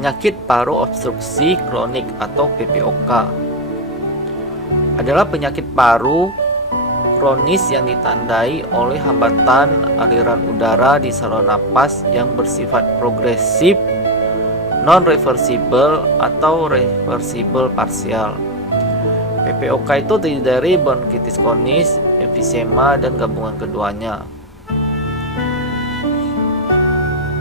Penyakit paru obstruksi kronik atau PPOK adalah penyakit paru kronis yang ditandai oleh hambatan aliran udara di saluran napas yang bersifat progresif, non-reversible atau reversible parsial. PPOK itu terdiri dari bronkitis kronis, emfisema, dan gabungan keduanya.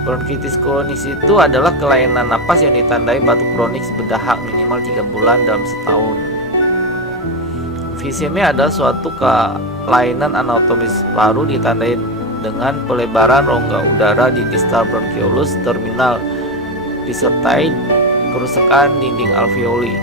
Bronkitis kronis itu adalah kelainan napas yang ditandai batuk kronik berdahak minimal 3 bulan dalam setahun. Emfisema adalah suatu kelainan anatomis paru ditandai dengan pelebaran rongga udara di distal bronchiolus terminal disertai kerusakan dinding alveoli.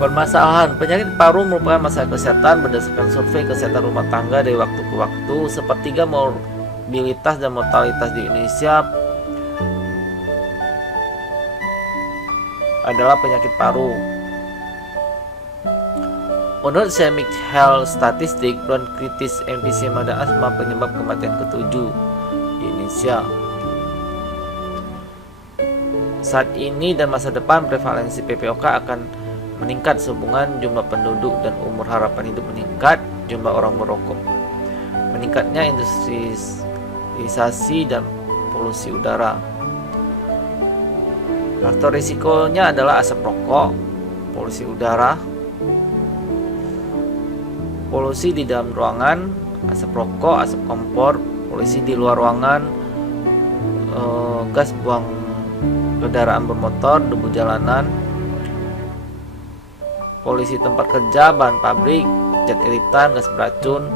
Permasalahan penyakit paru merupakan masalah kesehatan berdasarkan survei kesehatan rumah tangga dari waktu ke waktu. Sepertiga morbiditas dan mortalitas di Indonesia adalah penyakit paru. Menurut Islamic Health Statistic, bronkitis, emfisema, dan asma penyebab kematian ke-7 di Indonesia. Saat ini dan masa depan prevalensi PPOK akan meningkat sehubungan jumlah penduduk dan umur harapan hidup meningkat, jumlah orang merokok, meningkatnya industrialisasi dan polusi udara. Faktor risikonya adalah asap rokok, polusi udara, polusi di dalam ruangan, asap rokok, asap kompor, polusi di luar ruangan, gas buang kendaraan bermotor, debu jalanan, polusi tempat kerja, bahan pabrik, zat iritan, gas beracun,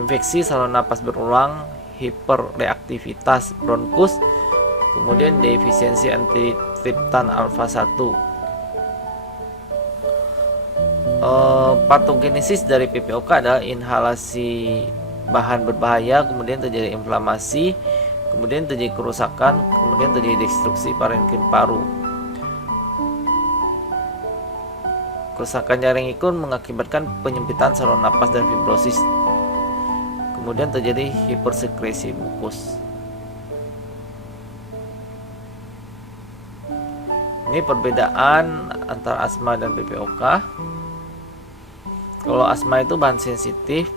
infeksi saluran napas berulang, hiperreaktivitas bronkus, kemudian defisiensi antitriptan alfa 1. Patogenesis dari PPOK adalah inhalasi bahan berbahaya, kemudian terjadi inflamasi, kemudian terjadi kerusakan, kemudian terjadi destruksi parenkim paru. Kerusakan jaring ikun mengakibatkan penyempitan saluran napas dan fibrosis. Kemudian terjadi hipersekresi mukus. Ini perbedaan antara asma dan PPOK. Kalau asma itu bahan sensitif,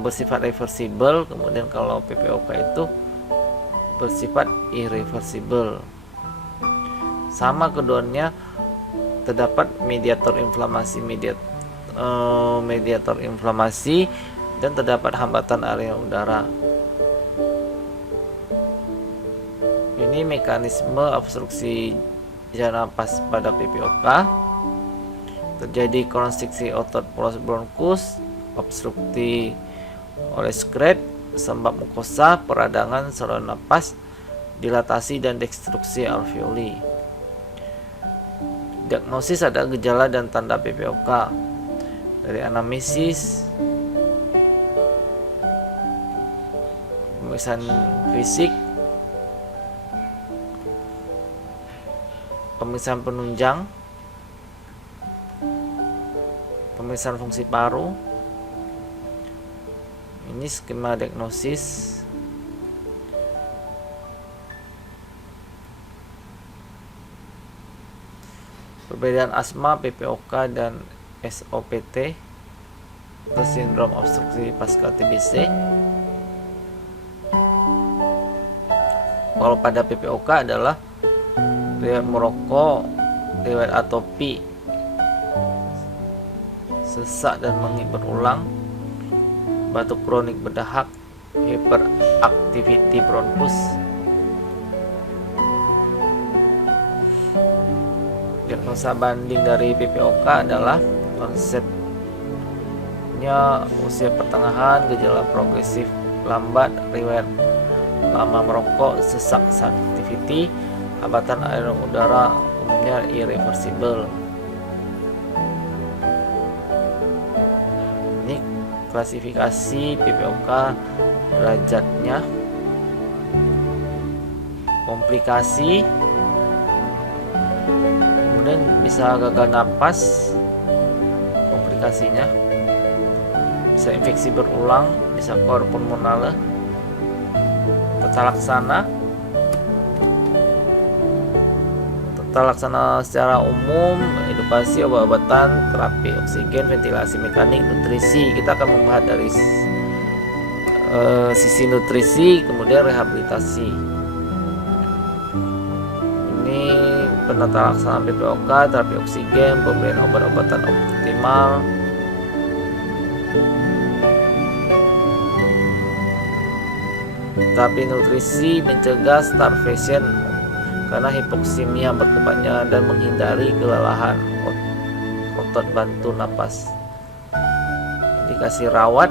bersifat reversible, kemudian kalau PPOK itu bersifat irreversible. Sama keduanya terdapat mediator inflamasi dan terdapat hambatan area udara. Ini mekanisme obstruksi jalan napas pada PPOK. Terjadi konstriksi otot poros bronkus, obstrukti oleh sekret, sembab mukosa, peradangan saluran napas, dilatasi dan destruksi alveoli. Diagnosis ada gejala dan tanda PPOK dari anamnesis, pemeriksaan fisik, pemeriksaan penunjang, pemeriksaan fungsi paru. Ini skema diagnosis. Perbedaan asma, PPOK, dan SOPT atau sindrom obstruksi pasca TBC. Kalau pada PPOK adalah riwayat merokok, riwayat atopi, sesak dan mengip berulang, batuk kronik berdahak, hiperaktiviti bronkus. Diagnosa banding dari PPOK adalah konsepnya usia pertengahan, gejala progresif lambat, riwayat lama merokok, sesak aktiviti, hambatan aliran udara, umumnya irreversible. Ini klasifikasi PPOK derajatnya. Komplikasi, kemudian bisa gagal napas, komplikasinya bisa infeksi berulang, bisa kor pulmonale, Tata laksana secara umum, edukasi, obat-obatan, terapi oksigen, ventilasi mekanik, nutrisi. Kita akan membahas dari sisi nutrisi, kemudian rehabilitasi. Ini penata laksanaan PPOK, terapi oksigen, pemberian obat-obatan optimal, terapi nutrisi, mencegah starvation karena hipoksimia berkepanjangan dan menghindari kelelahan otot bantu napas. Indikasi rawat,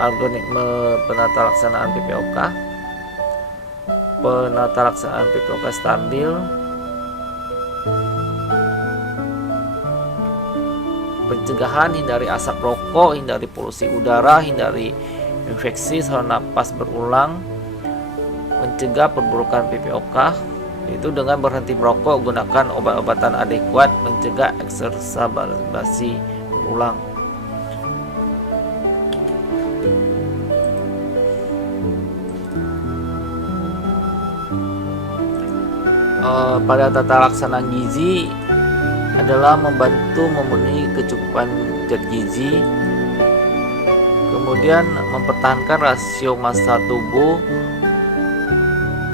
algoritme penata laksanaan PPOK, penata laksanaan PPOK stabil, pencegahan, hindari asap rokok, hindari polusi udara, hindari infeksi saluran napas berulang, mencegah perburukan PPOK yaitu dengan berhenti merokok, gunakan obat-obatan adekuat, mencegah eksersabasi berulang. Pada tata laksana gizi adalah membantu memenuhi kecukupan zat gizi, kemudian mempertahankan rasio massa tubuh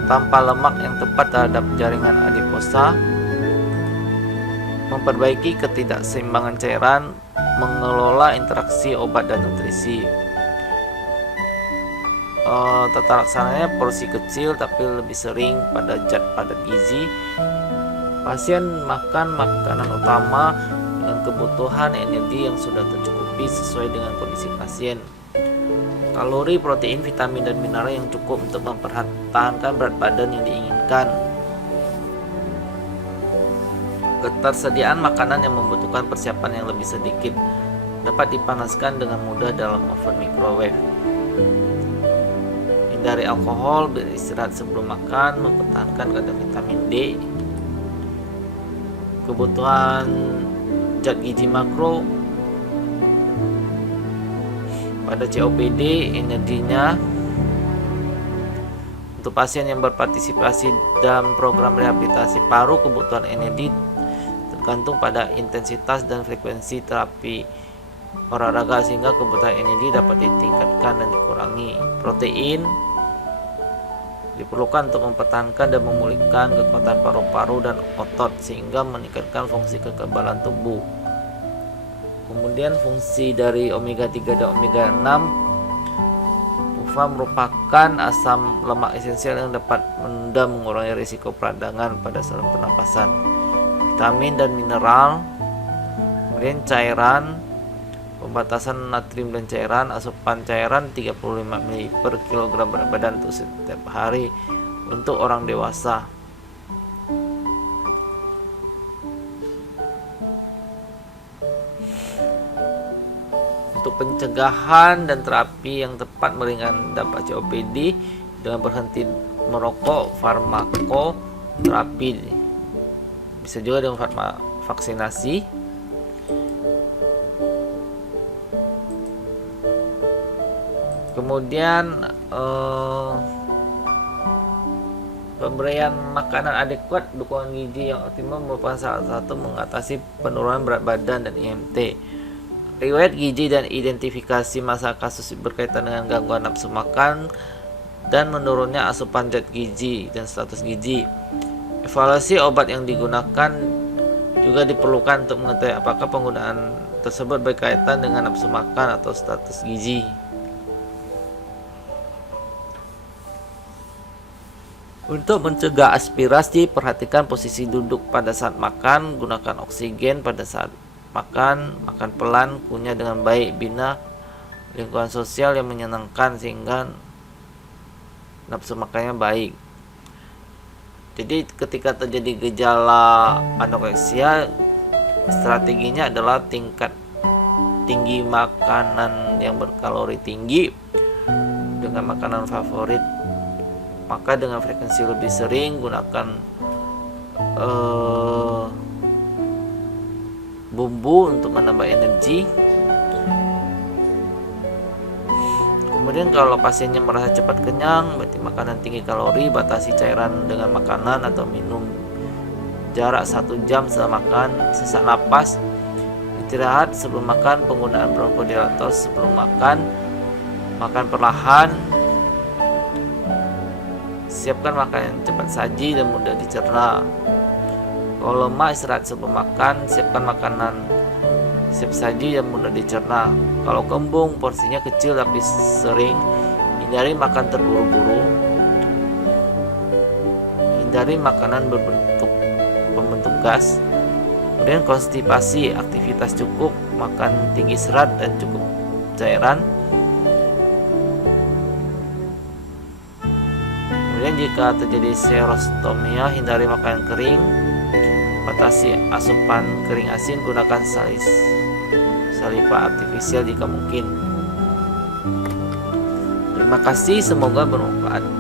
tanpa lemak yang tepat terhadap jaringan adiposa, memperbaiki ketidakseimbangan cairan, mengelola interaksi obat dan nutrisi. Tata laksananya porsi kecil tapi lebih sering pada zat padat gizi. Pasien makan makanan utama dengan kebutuhan energi yang sudah tercukupi sesuai dengan kondisi pasien. Kalori, protein, vitamin, dan mineral yang cukup untuk mempertahankan berat badan yang diinginkan. Ketersediaan makanan yang membutuhkan persiapan yang lebih sedikit dapat dipanaskan dengan mudah dalam oven microwave. Hindari alkohol, beristirahat sebelum makan, mempertahankan kadar vitamin D. Kebutuhan zat gizi makro pada COPD, energinya untuk pasien yang berpartisipasi dalam program rehabilitasi paru, kebutuhan energi tergantung pada intensitas dan frekuensi terapi olahraga sehingga kebutuhan energi dapat ditingkatkan dan dikurangi. Protein diperlukan untuk mempertahankan dan memulihkan kekuatan paru-paru dan otot sehingga meningkatkan fungsi kekebalan tubuh. Kemudian fungsi dari omega 3 dan omega 6, PUFA merupakan asam lemak esensial yang dapat mengurangi risiko peradangan pada saluran pernapasan. Vitamin dan mineral, kemudian cairan, pembatasan natrium dan cairan, asupan cairan 35 ml per kilogram berat badan untuk setiap hari untuk orang dewasa. Untuk pencegahan dan terapi yang tepat meringankan dampak COPD dengan berhenti merokok, farmakoterapi, bisa juga dengan vaksinasi. Kemudian pemberian makanan adekuat, dukungan gizi yang optimal merupakan salah satu mengatasi penurunan berat badan dan IMT. Riwayat gizi dan identifikasi masa kasus berkaitan dengan gangguan nafsu makan dan menurunnya asupan zat gizi dan status gizi. Evaluasi obat yang digunakan juga diperlukan untuk mengetahui apakah penggunaan tersebut berkaitan dengan nafsu makan atau status gizi. Untuk mencegah aspirasi, perhatikan posisi duduk pada saat makan, gunakan oksigen pada saat makan pelan, kunyah dengan baik, bina lingkungan sosial yang menyenangkan sehingga nafsu makannya baik. Jadi ketika terjadi gejala anoreksia, strateginya adalah tinggi makanan yang berkalori tinggi dengan makanan favorit, maka dengan frekuensi lebih sering gunakan bumbu untuk menambah energi. Kemudian kalau pasiennya merasa cepat kenyang, berarti makanan tinggi kalori, batasi cairan dengan makanan atau minum jarak 1 jam setelah makan, sesak napas, istirahat sebelum makan, penggunaan bronchodilator sebelum makan, makan perlahan, siapkan makanan yang cepat saji dan mudah dicerna. Kalau lemah, istirahat sebelum makan, siapkan makanan siap saji dan mudah dicerna. Kalau kembung, porsinya kecil tapi sering, hindari makan terburu-buru, hindari makanan pembentuk gas. Kemudian konstipasi, aktivitas cukup, makan tinggi serat dan cukup cairan. Kemudian jika terjadi serostomia, hindari makanan kering, batasi asupan kering asin, gunakan saliva artifisial jika mungkin. Terima kasih, semoga bermanfaat.